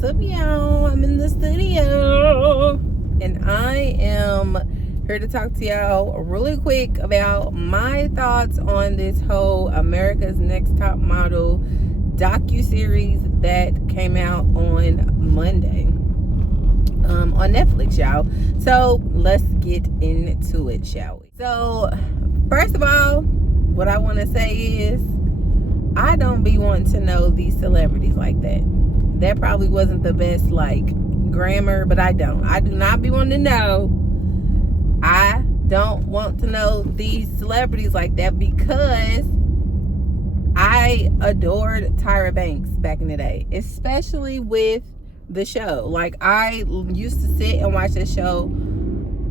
What's up, y'all? I'm in the studio and I am here to talk to y'all really quick about my thoughts on this whole America's Next Top Model docu-series that came out on Monday on Netflix, y'all. So let's get into it, shall we? So first of all, what I want to say is I don't be wanting to know these celebrities like that. That probably wasn't the best grammar, but I do not be wanting to know. I don't want to know these celebrities like that because I adored Tyra Banks back in the day, especially with the show. Like, I used to sit and watch the show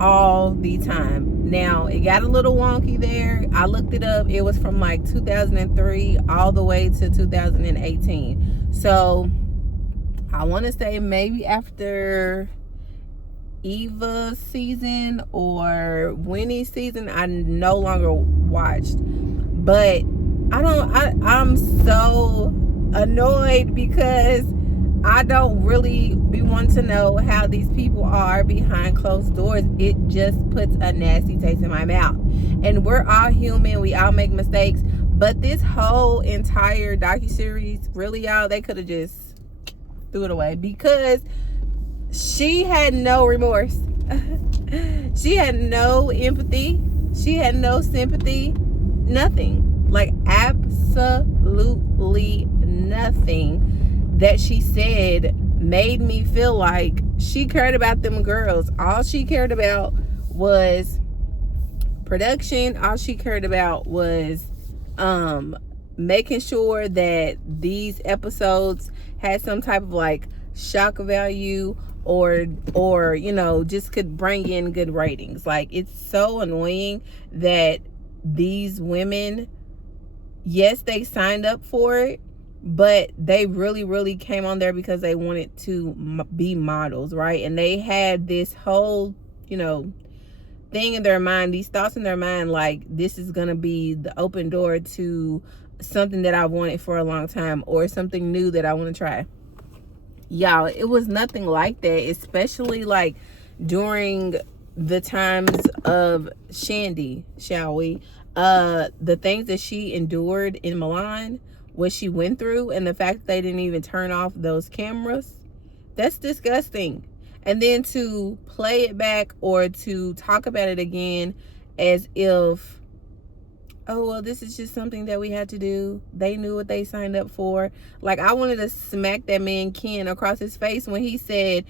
all the time. Now, it got a little wonky there. I looked it up. It was from 2003 all the way to 2018. So I want to say maybe after Eva's season or Winnie's season, I no longer watched. But I'm so annoyed because I don't really be wanting to know how these people are behind closed doors. It just puts a nasty taste in my mouth. And we're all human. We all make mistakes. But this whole entire docuseries, really, y'all, they could have just threw it away because she had no remorse. She had no empathy. She had no sympathy. Nothing. Like, absolutely nothing that she said made me feel like she cared about them girls. All she cared about was production. All she cared about was making sure that these episodes had some type of shock value or just could bring in good ratings. Like, it's so annoying that these women, yes, they signed up for it, but they really came on there because they wanted to be models, right? And they had this whole thing in their mind, these thoughts in their mind, like, this is gonna be the open door to something that I wanted for a long time or something new that I want to try. Y'all, it was nothing like that, especially during the times of Shandy, shall we? The things that she endured in Milan, what she went through, and the fact that they didn't even turn off those cameras, that's disgusting. And then to play it back or to talk about it again as if, oh, well, this is just something that we had to do. They knew what they signed up for. Like, I wanted to smack that man Ken across his face when he said,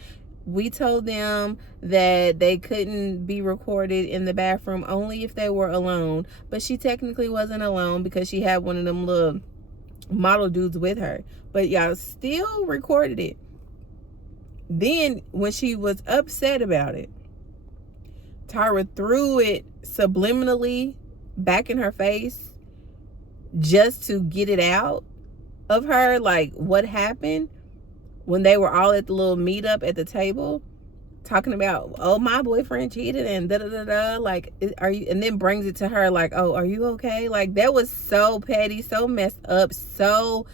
we told them that they couldn't be recorded in the bathroom only if they were alone. But she technically wasn't alone because she had one of them little model dudes with her. But y'all still recorded it. Then when she was upset about it, Tyra threw it subliminally back in her face just to get it out of her, like what happened when they were all at the little meetup at the table talking about, oh, my boyfriend cheated and da-da-da-da, like, are you, and then brings it to her like, oh, are you okay? Like, that was so petty, so messed up, so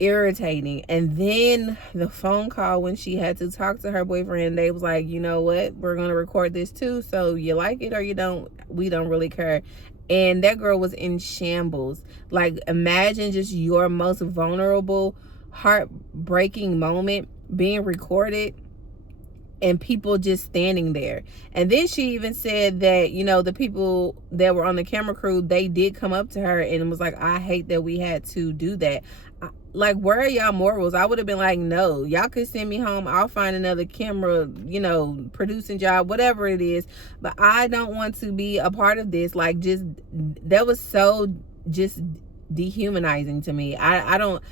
irritating. And then the phone call when she had to talk to her boyfriend, they was like, you know what, we're gonna record this too, so you like it or you don't, we don't really care. And that girl was in shambles. Like, imagine just your most vulnerable, heartbreaking moment being recorded and people just standing there. And then she even said that, the people that were on the camera crew, they did come up to her and was like, I hate that we had to do that. Like, where are y'all morals? I would have been like, no, y'all could send me home. I'll find another camera, producing job, whatever it is. But I don't want to be a part of this. Like, just, that was so just dehumanizing to me. I don't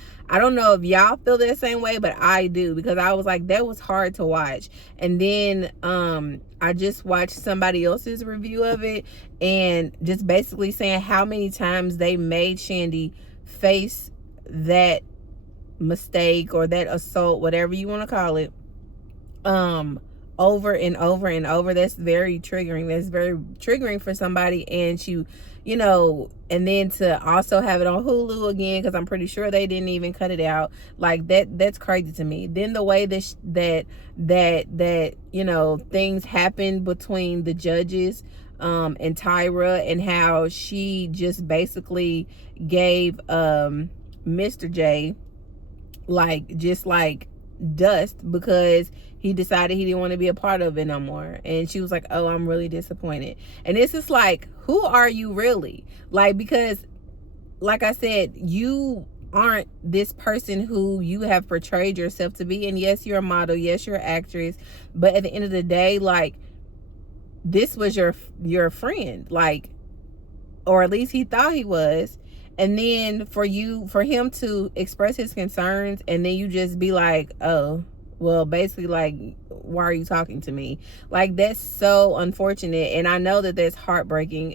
know if y'all feel that same way, but I do, because I was like, that was hard to watch. And then I just watched somebody else's review of it and just basically saying how many times they made Shandy face that mistake or that assault, whatever you want to call it, over and over and over. That's very triggering. That's very triggering for somebody. And and then to also have it on Hulu again, because I'm pretty sure they didn't even cut it out. Like that's crazy to me. Then the way that things happen between the judges and Tyra, and how she just basically gave Mr. J like dust because he decided he didn't want to be a part of it no more. And she was like, oh, I'm really disappointed. And it's just like, who are you really? Like, because like I said, you aren't this person who you have portrayed yourself to be. And yes, you're a model, yes, you're an actress, but at the end of the day, like, this was your friend, like, or at least he thought he was. And then for him to express his concerns, and then you just be like, oh, well, basically, like, why are you talking to me? Like, that's so unfortunate. And I know that that's heartbreaking.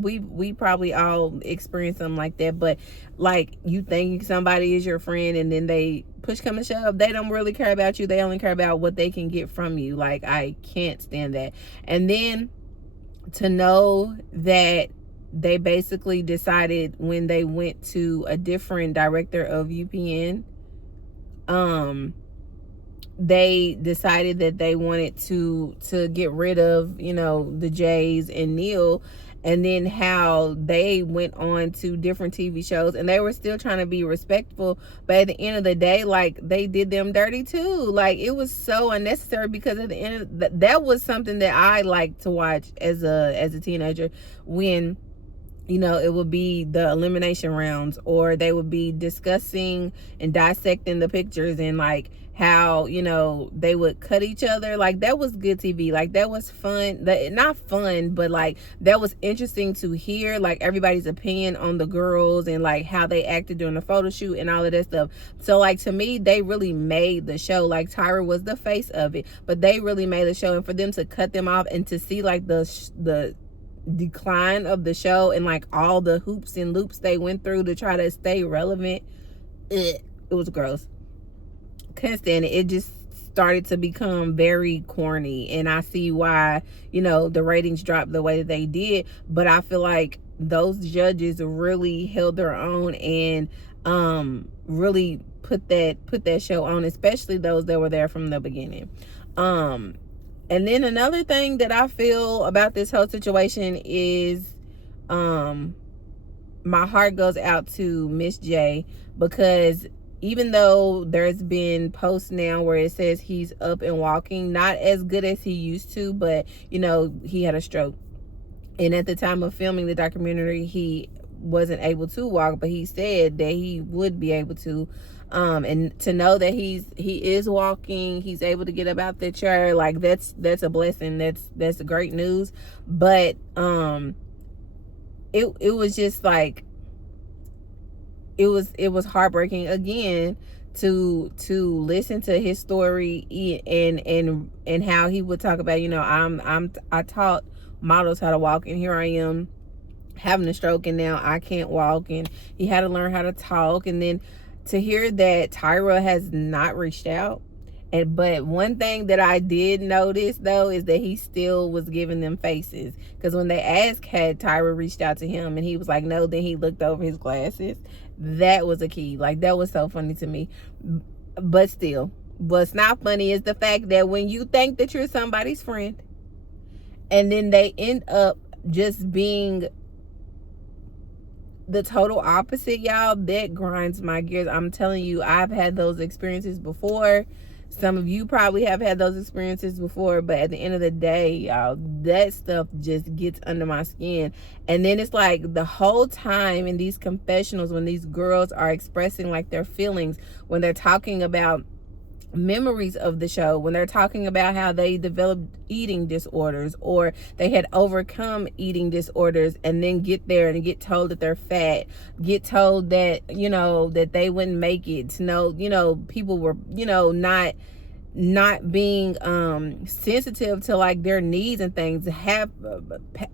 We probably all experience something like that. But like, you think somebody is your friend, and then they push come and shove, they don't really care about you. They only care about what they can get from you. Like, I can't stand that. And then to know that they basically decided, when they went to a different director of UPN, they decided that they wanted to get rid of the Jays and Neil. And then how they went on to different TV shows, and they were still trying to be respectful, but at the end of the day, like, they did them dirty too. Like, it was so unnecessary, because at the end of that was something that I liked to watch as a teenager, when it would be the elimination rounds, or they would be discussing and dissecting the pictures, and like how they would cut each other. Like, that was good TV. Like, that was fun. Not fun, but like, that was interesting to hear, like, everybody's opinion on the girls, and like how they acted during the photo shoot and all of that stuff. So like, to me, they really made the show. Like, Tyra was the face of it, but they really made the show. And for them to cut them off, and to see like the decline of the show, and like all the hoops and loops they went through to try to stay relevant, it was gross. Couldn't stand it. It just started to become very corny, and I see why the ratings dropped the way that they did. But I feel like those judges really held their own, and really put that show on, especially those that were there from the beginning. And then another thing that I feel about this whole situation is, my heart goes out to Miss J, because even though there's been posts now where it says he's up and walking, not as good as he used to, but he had a stroke. And at the time of filming the documentary, he wasn't able to walk, but he said that he would be able to. And to know that he is walking, he's able to get about the chair, like, that's a blessing. That's great news. But it was just like, it was heartbreaking again to listen to his story, and how he would talk about, I taught models how to walk, and here I am having a stroke, and now I can't walk, and he had to learn how to talk. And then to hear that Tyra has not reached out. But one thing that I did notice, though, is that he still was giving them faces. Because when they asked, had Tyra reached out to him, and he was like, no, then he looked over his glasses. That was a key. Like, that was so funny to me. But still, what's not funny is the fact that when you think that you're somebody's friend, and then they end up just being the total opposite, y'all, that grinds my gears. I'm telling you, I've had those experiences before. Some of you probably have had those experiences before, but at the end of the day, y'all, that stuff just gets under my skin. And then it's like, the whole time in these confessionals, when these girls are expressing like their feelings, when they're talking about memories of the show, when they're talking about how they developed eating disorders, or they had overcome eating disorders, and then get there and get told that they're fat, get told that that they wouldn't make it, to know people were not being sensitive to like their needs and things, have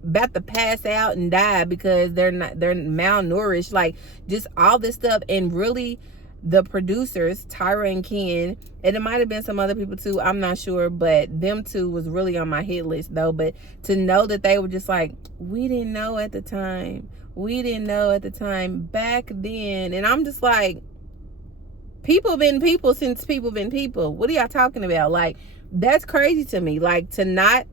about to pass out and die because they're malnourished, like just all this stuff. And really, the producers, Tyra and Ken, and it might have been some other people too, I'm not sure, but them two was really on my hit list though. But to know that they were just like, we didn't know at the time. We didn't know at the time back then. And I'm just like, people been people since people been people. What are y'all talking about? Like, that's crazy to me. Like, to not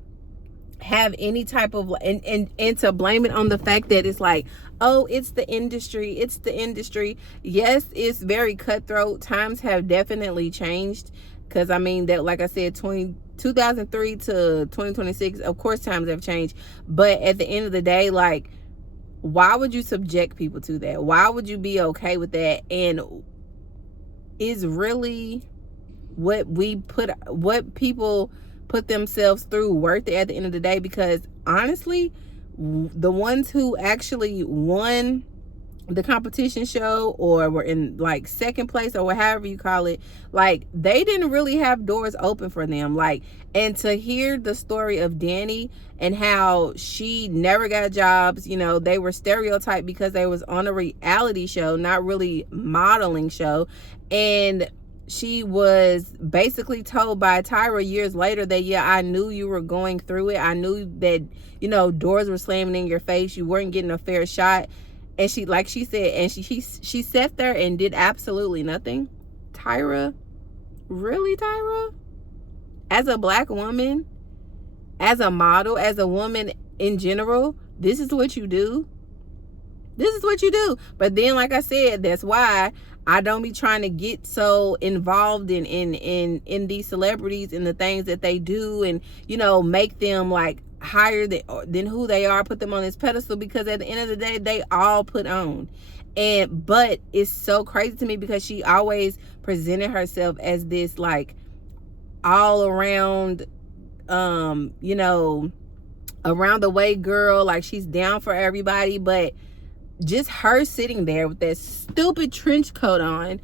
have any type of and to blame it on the fact that it's like, oh, it's the industry, it's the industry. Yes, it's very cutthroat. Times have definitely changed, because I mean that, like I said, 2003 to 2026, of course times have changed. But at the end of the day, like, why would you subject people to that? Why would you be okay with that? And is really what people put themselves through worth it at the end of the day? Because honestly, the ones who actually won the competition show or were in like second place or however you call it, like, they didn't really have doors open for them. Like, and to hear the story of Danny and how she never got jobs, you know, they were stereotyped because they was on a reality show, not really modeling show. And she was basically told by Tyra years later that, yeah, I knew you were going through it. I knew that, you know, doors were slamming in your face. You weren't getting a fair shot. And she, like she said, and she sat there and did absolutely nothing. Tyra? Really, Tyra? As a black woman, as a model, as a woman in general, this is what you do? This is what you do. But then, like I said, that's why I don't be trying to get so involved in these celebrities and the things that they do, and, you know, make them like higher than who they are, put them on this pedestal, because at the end of the day, they all put on. But it's so crazy to me because she always presented herself as this like all around, you know, around the way girl, like she's down for everybody. But just her sitting there with that stupid trench coat on,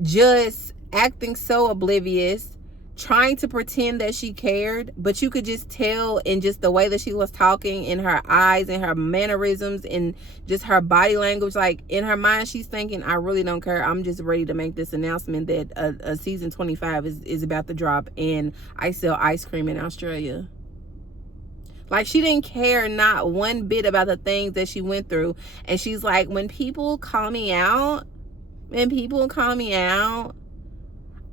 just acting so oblivious, trying to pretend that she cared, but you could just tell in just the way that she was talking, in her eyes and her mannerisms and just her body language, like in her mind she's thinking, I really don't care, I'm just ready to make this announcement that a season 25 is about to drop and I sell ice cream in Australia. Like, she didn't care not one bit about the things that she went through. And she's like, when people call me out,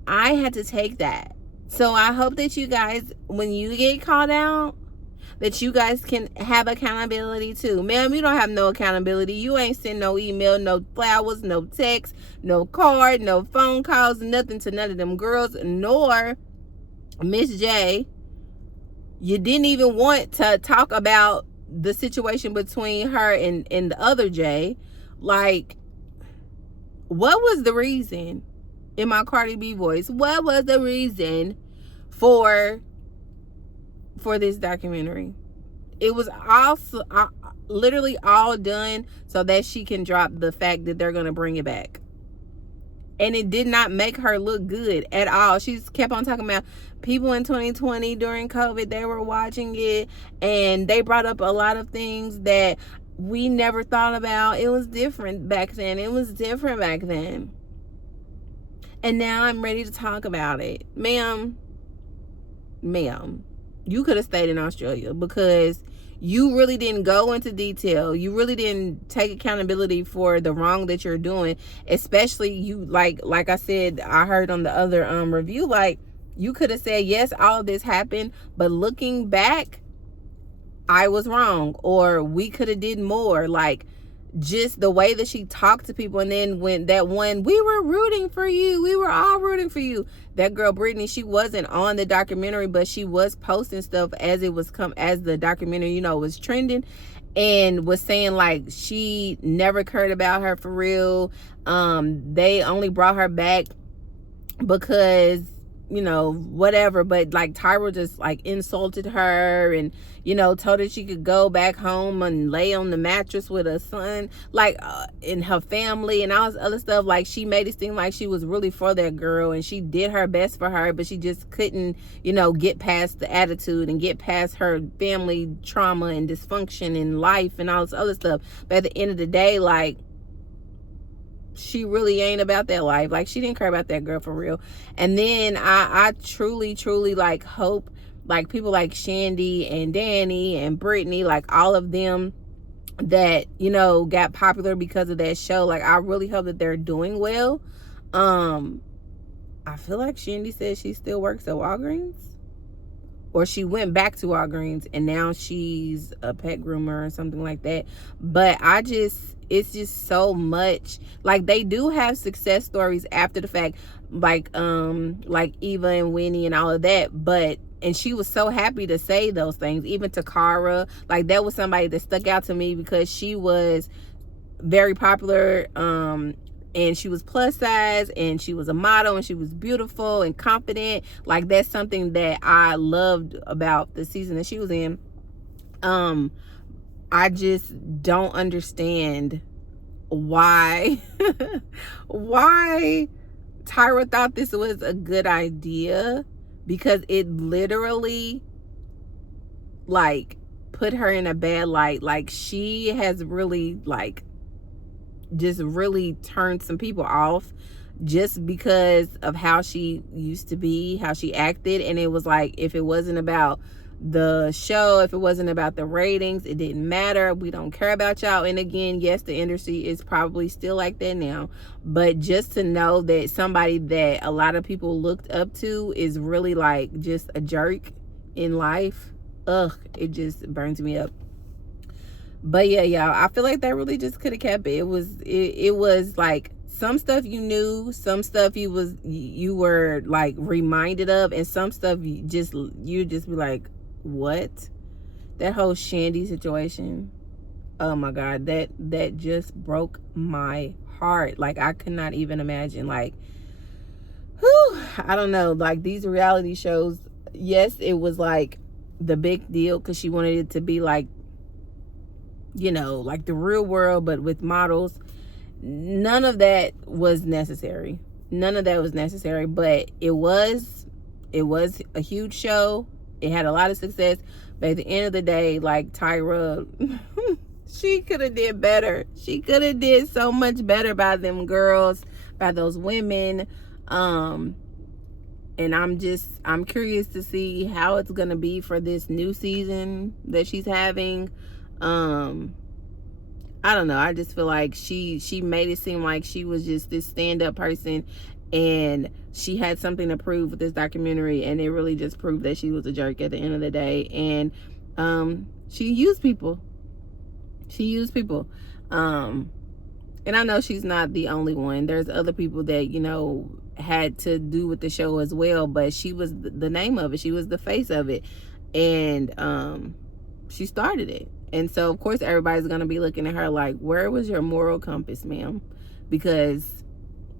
I had to take that. So I hope that you guys, when you get called out, that you guys can have accountability too. Ma'am, you don't have no accountability. You ain't send no email, no flowers, no text, no card, no phone calls, nothing to none of them girls, nor Miss J. You didn't even want to talk about the situation between her and the other J. Like, what was the reason, in my Cardi B voice, what was the reason for this documentary? It was also literally all done so that she can drop the fact that they're going to bring it back. And it did not make her look good at all. She just kept on talking about people in 2020 during COVID, they were watching it and they brought up a lot of things that we never thought about. It was different back then. And now I'm ready to talk about it. Ma'am, you could have stayed in Australia, because you really didn't go into detail. You really didn't take accountability for the wrong that you're doing. Especially you, like I said, I heard on the other review, like, you could have said, yes, all of this happened, but looking back, I was wrong, or we could have did more. Like, just the way that she talked to people. And then when that one, we were rooting for you, we were all rooting for you, that girl Brittany, she wasn't on the documentary, but she was posting stuff as the documentary, you know, was trending, and was saying like she never cared about her for real. They only brought her back because, you know, whatever. But like, Tyra just like insulted her and, you know, told her she could go back home and lay on the mattress with her son, like, in her family and all this other stuff. Like, she made it seem like she was really for that girl and she did her best for her, but she just couldn't, you know, get past the attitude and get past her family trauma and dysfunction in life and all this other stuff. But at the end of the day, like, she really ain't about that life. Like, she didn't care about that girl for real. And then I truly like hope like people like Shandy and Danny and Brittany, like all of them that, you know, got popular because of that show, like I really hope that they're doing well. I feel like Shandy said she still works at Walgreens, or she went back to Walgreens and now she's a pet groomer or something like that. But it's just so much. Like, they do have success stories after the fact, like Eva and Winnie and all of that. But, and she was so happy to say those things, even to Cara. Like, that was somebody that stuck out to me because she was very popular, and she was plus size, and she was a model, and she was beautiful and confident. Like, that's something that I loved about the season that she was in. I just don't understand why why Tyra thought this was a good idea, because it literally like put her in a bad light. Like, she has really like just really turned some people off just because of how she used to be, how she acted. And it was like, if it wasn't about the show, if it wasn't about the ratings, it didn't matter. We don't care about y'all. And again, yes, the industry is probably still like that now, but just to know that somebody that a lot of people looked up to is really like just a jerk in life, it just burns me up. But yeah, y'all, I feel like that really just could have kept it. It was like some stuff you knew, some stuff you were like reminded of, and some stuff you just be like, what? That whole Shandy situation, oh my God, that just broke my heart. Like, I could not even imagine. Like, whew, I don't know, like these reality shows, yes, it was like the big deal because she wanted it to be like, you know, like the real world, but with models. None of that was necessary. None of that was necessary, but it was a huge show. It had a lot of success, but at the end of the day, like Tyra, she could have did better. She could have did so much better by them girls, by those women. And I'm curious to see how it's gonna be for this new season that she's having. I don't know. I just feel like she made it seem like she was just this stand-up person, and she had something to prove with this documentary, and it really just proved that she was a jerk at the end of the day. And she used people. And I know she's not the only one. There's other people that, you know, had to do with the show as well, but she was the name of it. She was the face of it, and she started it. And so of course everybody's gonna be looking at her like, where was your moral compass, ma'am? Because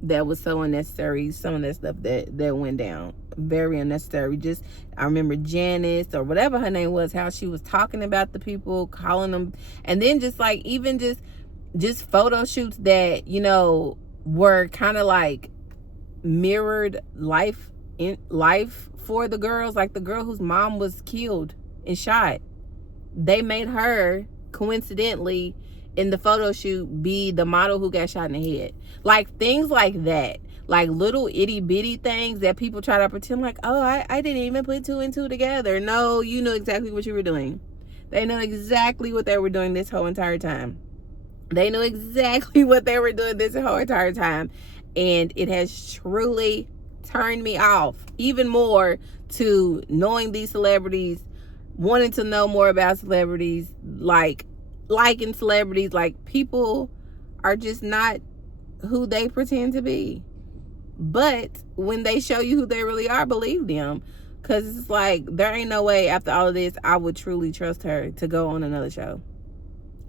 that was so unnecessary. Some of that stuff that went down, very unnecessary. Just, I remember Janice, or whatever her name was, how she was talking about the people, calling them, and then just like even just photo shoots that, you know, were kind of like mirrored life for the girls. Like the girl whose mom was killed and shot, they made her coincidentally in the photo shoot be the model who got shot in the head. Like things like that, like little itty bitty things that people try to pretend like, oh, I didn't even put two and two together. No, you know exactly what you were doing. They know exactly what they were doing this whole entire time. They know exactly what they were doing this whole entire time. And it has truly turned me off even more to knowing these celebrities, wanting to know more about celebrities, like liking celebrities. Like, people are just not who they pretend to be. But when they show you who they really are, believe them. Because it's like, there ain't no way after all of this I would truly trust her to go on another show.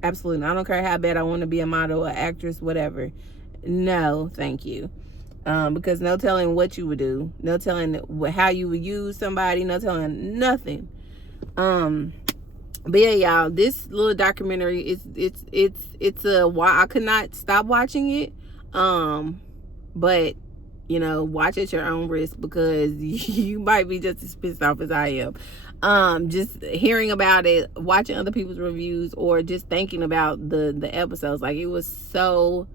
Absolutely not. I don't care how bad I want to be a model, an actress, whatever. No, thank you. Because no telling what you would do. No telling how you would use somebody. No telling nothing. But yeah, y'all, this little documentary it's I could not stop watching it. But you know, watch at your own risk, because you might be just as pissed off as I am. Just hearing about it, watching other people's reviews, or just thinking about the episodes. Like, it was so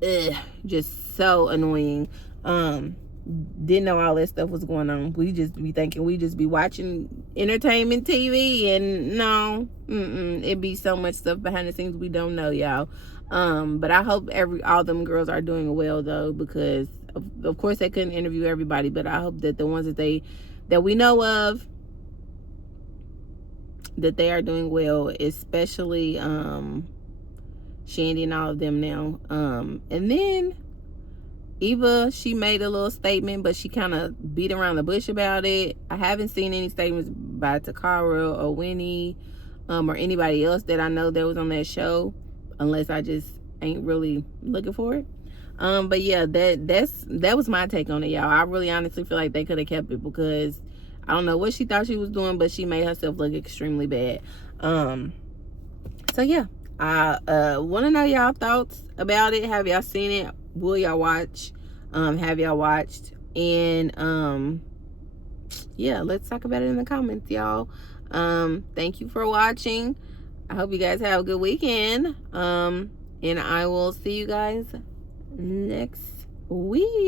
just so annoying. Didn't know all that stuff was going on. We just be thinking we just be watching entertainment TV, and no, it be so much stuff behind the scenes we don't know, y'all. But I hope all them girls are doing well though, because of course they couldn't interview everybody, but I hope that the ones that we know of, that they are doing well, especially Shandy and all of them now. And then Eva, she made a little statement, but she kind of beat around the bush about it. I haven't seen any statements by Takara or Winnie, or anybody else that I know that was on that show, unless I just ain't really looking for it. But yeah, that was my take on it, y'all. I really honestly feel like they could have kept it, because I don't know what she thought she was doing, but she made herself look extremely bad. So yeah, I want to know y'all thoughts about it. Have y'all seen it? Will y'all watch? Have y'all watched? And yeah, let's talk about it in the comments, y'all. Thank you for watching. I hope you guys have a good weekend. And I will see you guys next week.